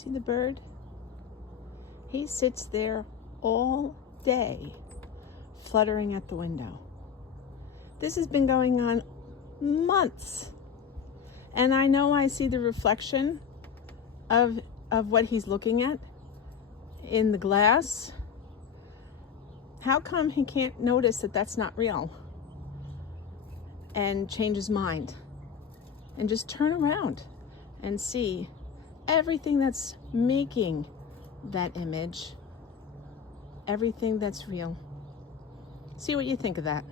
See the bird? He sits there all day, fluttering at the window. This has been going on months. And I know I see the reflection of what he's looking at in the glass. How come he can't notice that that's not real and change his mind and just turn around and see everything that's making that image, everything that's real? See what you think of that.